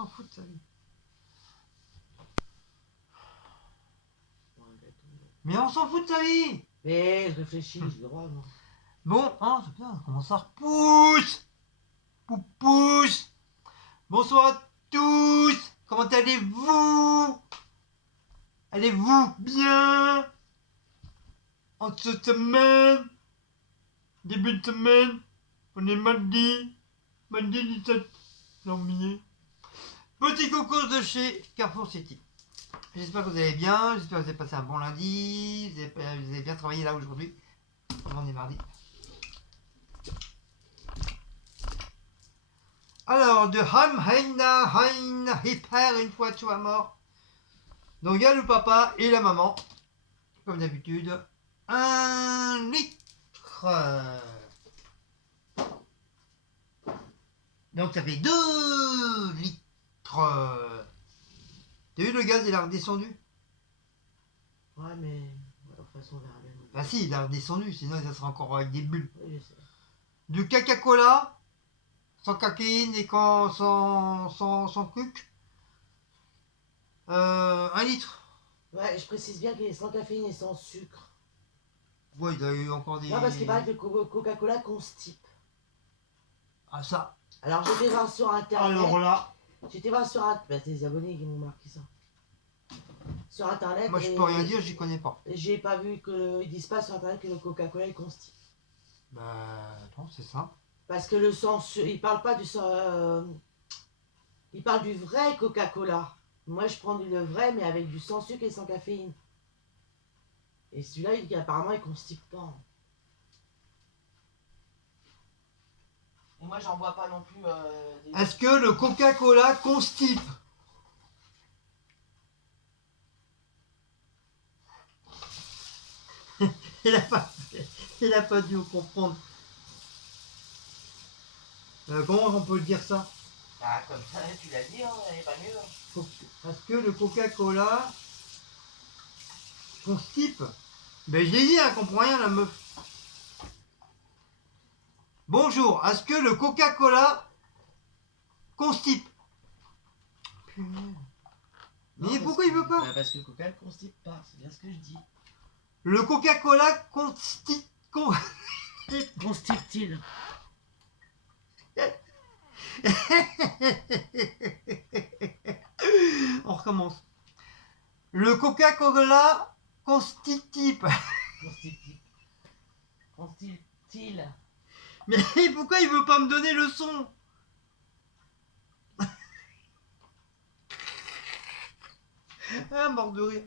s'en fout de sa vie. Mais on s'en fout de sa vie. Mais je réfléchis, j'ai le droit, moi. Bon, hein, c'est bien, comment ça repousse. Pousse. Bonsoir à tous. Comment allez-vous? Allez-vous bien? En cette semaine, début de semaine, on est mardi 17 janvier. Petit concours de chez Carrefour City. J'espère que vous allez bien, j'espère que vous avez passé un bon lundi, vous avez bien travaillé là aujourd'hui, on est mardi. Alors, de Ham, Heina, Hein, Hyper, une fois tu es mort. Donc il y a le papa et la maman, comme d'habitude, 1 litre. Donc ça fait 2 litres. T'as vu, le gaz il a redescendu? Ouais, mais de toute façon, on verra bien. Bah si, il a redescendu, sinon ça sera encore avec des bulles. Oui, je sais. Du Coca-Cola, sans caféine et sans cuc. 1 litre. Ouais, je précise bien qu'il est sans caféine et sans sucre. Ouais, il y a eu encore des... Non, parce qu'il paraît que le Coca-Cola constipe. Ah ça. Alors, j'étais voir sur Internet. Alors là... J'étais voir sur Internet. Bah, c'est les abonnés qui m'ont marqué ça. Sur Internet. Moi je peux rien dire, j'y connais pas. J'ai pas vu qu'ils disent pas sur Internet que le Coca-Cola il constipe. Bah non, c'est ça. Parce que le sang, ils parlent pas du sang. Ils parlent du vrai Coca-Cola. Moi, je prends le vrai, mais avec du sans sucre et sans caféine. Et celui-là, apparemment, il constipe pas. Et moi, j'en bois pas non plus. Est-ce que le Coca-Cola constipe? il a pas dû comprendre. Comment on peut dire ça? Ah, comme ça, tu l'as dit, hein, elle est pas mieux. Est-ce que le Coca-Cola constipe? Ben je l'ai dit, elle comprend rien la meuf. Bonjour, est-ce que le Coca-Cola constipe? Mais pourquoi il veut pas? Bah parce que le Coca ne constipe pas, c'est bien ce que je dis. Le Coca-Cola constipe... Constipe-t-il? On recommence. Le Coca-Cola constipe. Constipe-t-il? Mais pourquoi il veut pas me donner le son? Ah, mort de rire.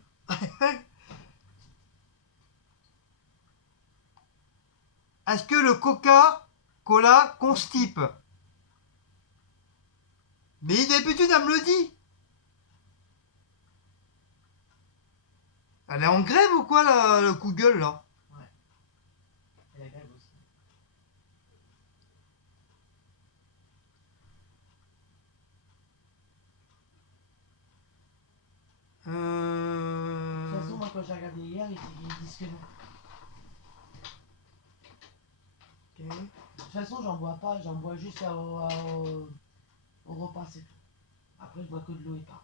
Est-ce que le Coca-Cola constipe? Mais d'habitude, elle me le dit. Elle est en grève ou quoi, là, le Google, là? Ouais. Elle a grève aussi. De toute façon, moi, quand j'ai regardé hier, ils disent que non. Okay. De toute façon, j'en bois pas, j'en bois juste au repas, c'est tout. Après, je bois que de l'eau et pas.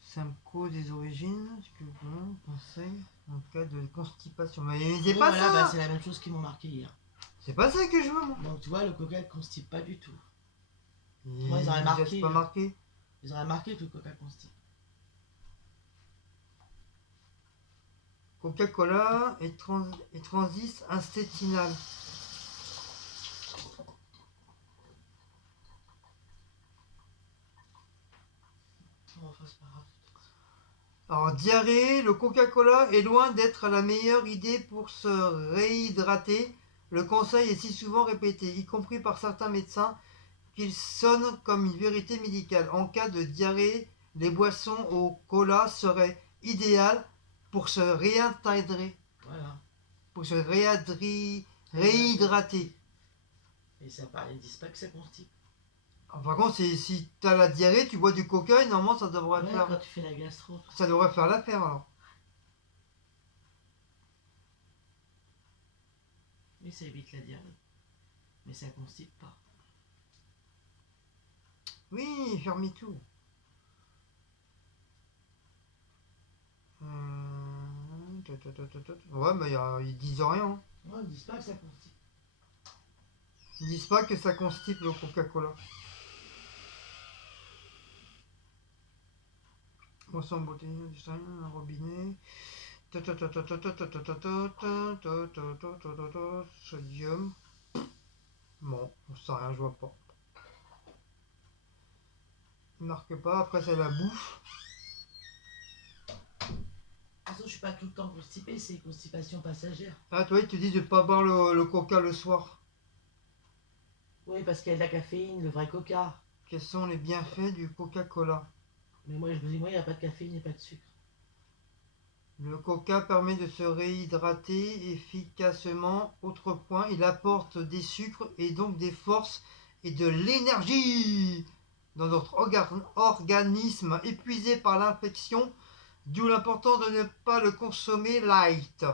Simco des origines, est-ce que vous conseille en cas de constipation? Mais c'est Oui, pas voilà, ça. bah, c'est la même chose qu'ils m'ont marqué hier. C'est pas ça que je veux, moi. Donc, tu vois, le Coca ne constipe pas du tout. Moi, ils auraient marqué. Pas marqué. Ils auraient marqué que le Coca constipe. Coca-Cola et transit intestinal. Bon, enfin, c'est pas grave. Alors, diarrhée, le Coca-Cola est loin d'être la meilleure idée pour se réhydrater. Le conseil est si souvent répété, y compris par certains médecins, qu'il sonne comme une vérité médicale. En cas de diarrhée, les boissons au cola seraient idéales pour se réintégrer. Voilà. Pour se réhydrater. Et ça parle, ils disent pas que ça constipe. Par contre, si tu as la diarrhée, tu bois du coca, et normalement ça devrait Ouais, faire. quand tu fais la gastro. Ça devrait faire l'affaire alors. Oui, ça évite la diarrhée. Mais ça constipe pas. Oui, fermez tout. Ouais, mais ils disent rien. Hein. Ouais, ils disent pas que ça constipe. Ils disent pas que ça constipe le Coca-Cola. Boisson en bouteille, un robinet. Sodium. Bon, on sait rien, je vois pas. Il marque pas, après c'est la bouffe. De toute façon, je suis pas tout le temps constipé, c'est constipation passagère. Ah, toi, ils te disent de pas boire le coca le soir. Oui, parce qu'il y a de la caféine, le vrai coca. Quels sont les bienfaits du Coca-Cola? Mais moi, je me dis, moi, il n'y a pas de caféine et pas de sucre. Le coca permet de se réhydrater efficacement. Autre point, il apporte des sucres et donc des forces et de l'énergie dans notre organisme épuisé par l'infection, d'où l'importance de ne pas le consommer light.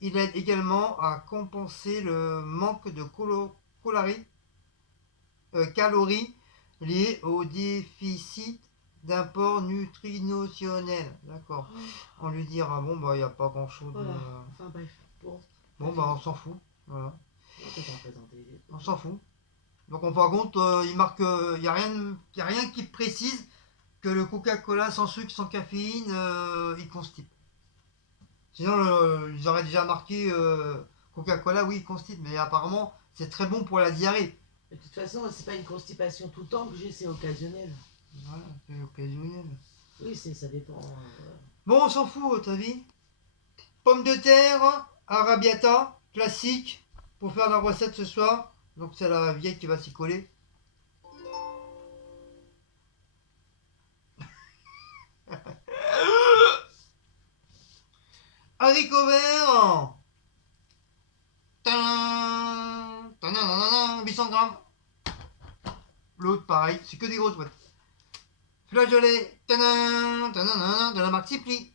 Il aide également à compenser le manque de calories liées au déficit d'apport nutritionnel. D'accord. On lui dira, bon, bah, il n'y a pas grand-chose. Voilà. Enfin, bref. Bon, bah, on s'en fout. Voilà. On peut t'en présenter. On s'en fout. Donc, par contre, il marque, il n'y a rien qui précise que le Coca-Cola sans sucre, sans caféine, il constipe. Sinon, ils auraient déjà marqué Coca-Cola, oui, il constipe. Mais apparemment, c'est très bon pour la diarrhée. De toute façon, c'est pas une constipation tout le temps que j'ai, c'est occasionnel. Voilà, c'est occasionnel. Oui, ça dépend. Bon, on s'en fout, ta vie. Pommes de terre, arrabbiata, classique, pour faire la recette ce soir. Donc c'est la vieille qui va s'y coller. Haricots verts. 800 grammes. L'autre pareil, c'est que des grosses boîtes. Flageolet. De la marque Cipli.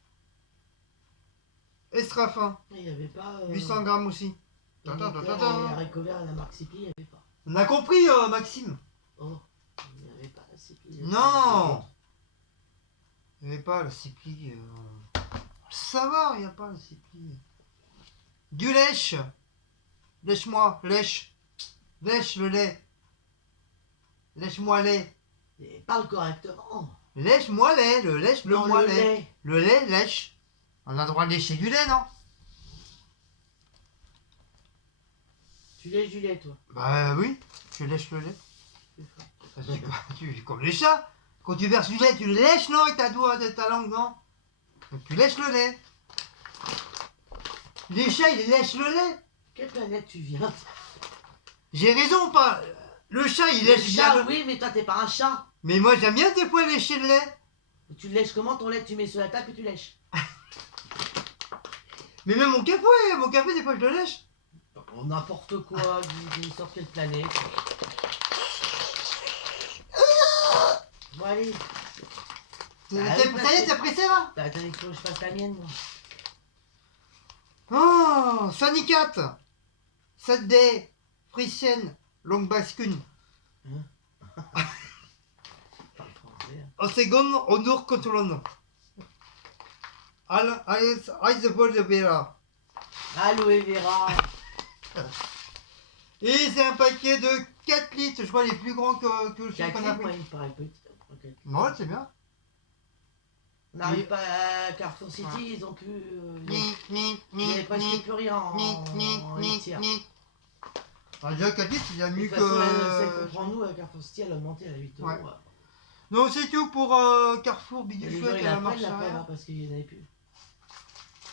Estrafin. Il n'y avait pas. 800 grammes aussi. Les haricots verts à la marque Cipli, il n'y avait pas. On a compris, Maxime. Oh, il n'y avait pas la Cipli. Non. Il n'y avait pas le Cipli. Ça va, il n'y a pas le Cipli. Du lèche. Lèche-moi, lèche. Lèche le lait. Lèche-moi lait. Et parle correctement. Lèche-moi lait, lèche-le-moi le lait. lait. Le lait, lèche. On a le droit de lécher du lait, non? Tu lèches du lait, toi. Bah oui, tu lèches le lait. C'est fort. Comme les chats. Quand tu verses du lait, tu le lèches, non? Avec ta doigt de ta langue, non? Donc tu lèches le lait. Les chats, ils lèchent le lait. Quelle planète tu viens? J'ai raison, pas. Le chat, il lèche bien chat, le... oui, mais toi, t'es pas un chat. Mais moi, j'aime bien des fois lécher le lait. Tu le lèches comment ton lait? Tu mets sur la table et tu lèches. Mais même mon café, des fois, je le lèche. Oh, n'importe quoi, d'une sorte quelle planète. Bon, allez. Ça y est, t'as pressé, là? T'as attendu que je fasse la mienne, moi. Oh, Sanicat. Sadde. Frissienne. Longue bascune. Parle français. En seconde, honor contrôle. Ice de Vera. Aloe vera. Et c'est un paquet de 4 litres, je crois les plus grands que celui qu'on a Moi, pris. il me paraît petit. Okay. Ouais, c'est bien. On n'arrive pas à Carrefour City, ils ont plus. Il n'y avait presque plus rien en litière. Ah, déjà 4 litres, il y a De mieux toute façon, celle que... qu'on prend nous à Carrefour City, elle a augmenté à 8 euros. Ouais. Donc c'est tout pour Carrefour, Et Bidule les gens, Chouette ils et la la marche prennent, arrière. parce qu'il n'y en avait plus.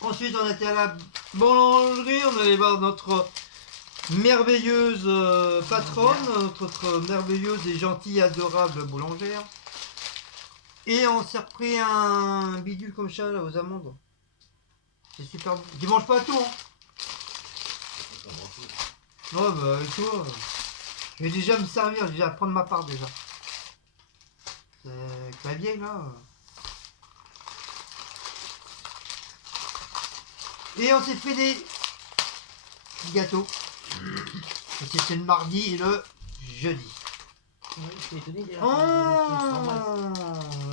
Ensuite, on était à la boulangerie, on allait voir notre merveilleuse patronne, notre merveilleuse et gentille, adorable boulangère. Et on s'est repris un bidule comme ça là, aux amandes. C'est super bon. Tu manges pas tout, hein? Ouais, bah avec toi, je vais déjà me servir, je vais déjà prendre ma part déjà. C'est pas bien là. Et on s'est fait des gâteaux. Parce que c'est le mardi et le jeudi. Oui, je suis étonné déjà. Oh, on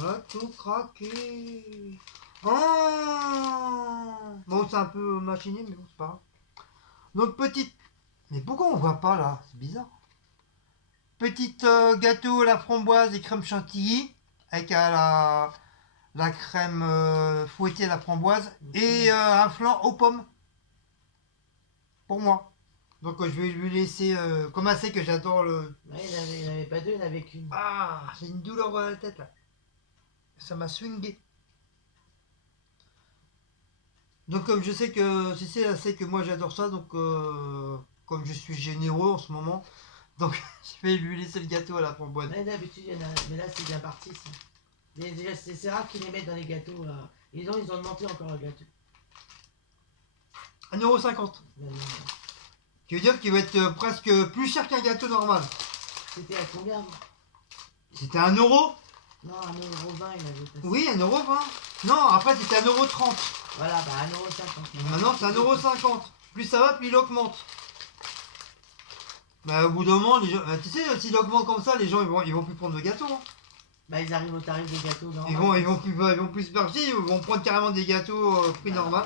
a tout craqué. Oh. Bon, c'est un peu machiné, mais bon, c'est pas grave. Donc, petite... Mais pourquoi on voit pas, là? C'est bizarre. Petite gâteau à la framboise et crème chantilly. Avec la crème fouettée à la framboise. Et un flan aux pommes. Pour moi. Donc, je vais lui laisser... comme elle sait que j'adore le... Ouais, il n'avait pas deux, il n'avait qu'une. Ah, j'ai une douleur à la tête, là. Ça m'a swingé. Donc comme je sais que Cécile elle sait que moi j'adore ça, donc comme je suis généreux en ce moment, donc je vais lui laisser le gâteau à la framboise. Ouais, d'habitude, il y en a, mais là, c'est bien parti, ça. C'est rare qu'ils les mettent dans les gâteaux. Ils ont augmenté encore le gâteau. 1,50€. Mais non, Qui veut dire qu'il va être presque plus cher qu'un gâteau normal. c'était à combien vous C'était 1€. Non, 1,20€, il avait passé. Oui, 1,20€. Non, après c'était 1,30€. Voilà, bah 1,50€. Maintenant c'est 1,50€. Plus ça va, plus il augmente. Bah au bout d'un moment, les gens, tu sais, s'il augmente comme ça, les gens ils vont plus prendre de gâteaux. Hein. Bah ils arrivent au tarif des gâteaux normal. Ils vont plus se berger, ils vont prendre carrément des gâteaux prix normal.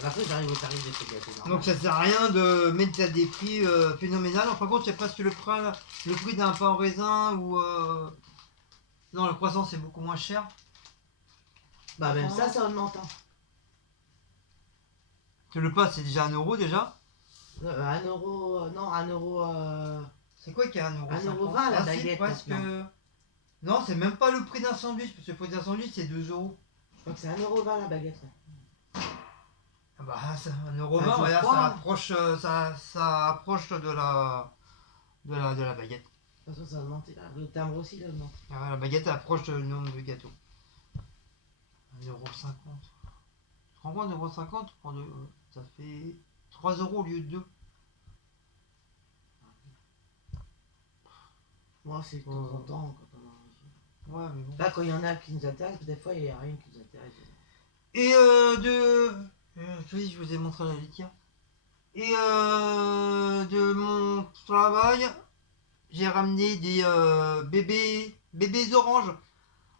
Bah après ils arrivent au tarif des gâteaux normal. Donc ça sert à rien de mettre à des prix phénoménales. Par contre, il y a presque le prix d'un pain au raisin ou non, le croissant c'est beaucoup moins cher. Bah même ça augmente. Hein. Que le pain c'est déjà 1€ déjà. 1€, non, 1€. C'est quoi qui est 1,50€? 1,20€ la baguette. Presque. Non, c'est même pas le prix d'un sandwich, parce que le prix d'un sandwich c'est 2€. Je crois que c'est 1,20€ la baguette. Ah bah, c'est 1,20€, Ah, regarde, crois. ça approche de la baguette. De toute façon, ça a augmenté. Là. Le timbre aussi, il a augmenté. Ah, la baguette approche du nombre de gâteaux. 1,50€. Tu prends quoi 1,50€? Ça fait 3€ au lieu de 2. Moi, c'est de temps en temps quand on a envie. Ouais, mais bon. Là, quand il y en a qui nous intéressent, des fois, il n'y a rien qui nous intéresse. Et oui, je vous ai montré la litière. Et de mon travail, j'ai ramené des bébés oranges.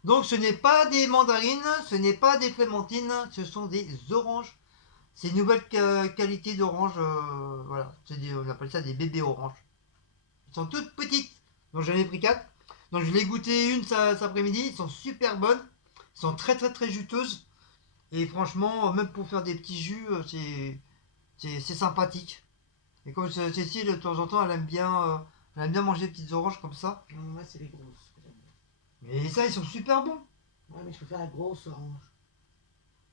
Donc ce n'est pas des mandarines, ce n'est pas des clémentines, ce sont des oranges. C'est une nouvelle qualité d'orange, voilà. On appelle ça des bébés oranges. Ils sont toutes petites. Donc j'en ai pris 4. Donc je l'ai goûté une cet après-midi. Ils sont super bonnes. Ils sont très très très juteuses. Et franchement, même pour faire des petits jus, c'est sympathique. Et comme Cécile, de temps en temps, elle aime bien manger des petites oranges comme ça. Moi, c'est les grosses que j'aime bien. Mais ça, ils sont super bons. Ouais, mais je préfère la grosse orange.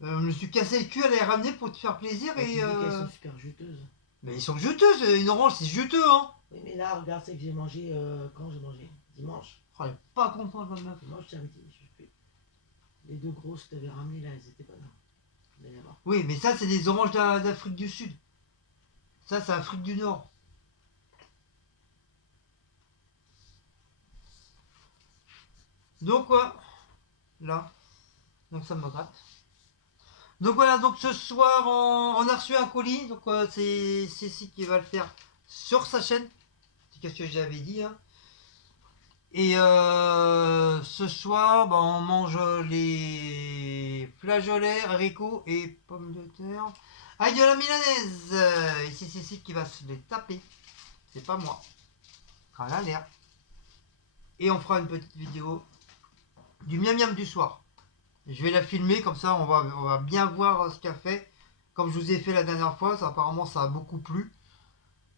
Je me suis cassé le cul à les ramener pour te faire plaisir. Ouais, Et tu dis qu'elles sont super juteuses. mais ils sont juteuses. Une orange, c'est juteux, hein. Oui, mais là, regarde, c'est que j'ai mangé. Quand j'ai mangé Dimanche. Oh, elle est pas contente, ma meuf. Dimanche, samedi. Les deux grosses que tu avais ramenées là, elles étaient pas là. Oui, mais ça, c'est des oranges d'Afrique du Sud. Ça, c'est Afrique du Nord. Donc, ouais. Là. Donc, ça me gratte. Donc, voilà. Donc, ce soir, on a reçu un colis. Donc, c'est Cécile qui va le faire sur sa chaîne. C'est ce que j'avais dit. Hein. Et ce soir, bah, on mange les flageolets, haricots et pommes de terre. Avec de la milanaise. Et c'est Cécile qui va se les taper. C'est pas moi. Elle a l'air. Et on fera une petite vidéo du miam miam du soir. Je vais la filmer, comme ça on va bien voir ce qu'elle fait. Comme je vous ai fait la dernière fois, apparemment ça a beaucoup plu.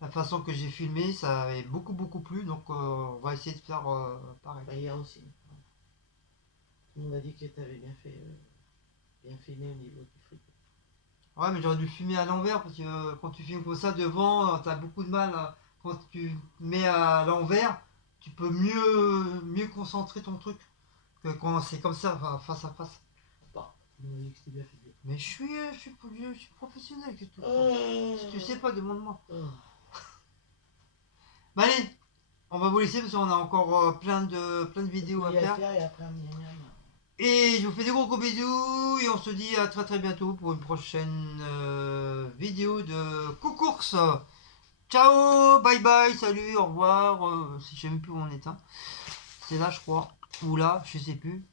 La façon que j'ai filmé, ça avait beaucoup plu. Donc on va essayer de faire pareil. Bah, hier aussi. Tout le monde a dit que tu avais bien filmé au niveau du frigo. Ouais, mais j'aurais dû filmer à l'envers parce que quand tu filmes comme ça devant, t'as beaucoup de mal. Quand tu mets à l'envers, tu peux mieux concentrer ton truc que quand c'est comme ça, face à face. Bah, on a dit que c'était bien filmé. Mais je suis professionnel, qu'est-ce que tu crois? Si tu sais pas, demande-moi. Bah allez, on va vous laisser parce qu'on a encore plein de vidéos à faire. Et après un miam miam. Et je vous fais des gros bisous et on se dit à très bientôt pour une prochaine vidéo de Coucours. Ciao, bye bye, salut, au revoir. Je sais même plus où on est. Hein. C'est là, je crois. Ou là, je sais plus.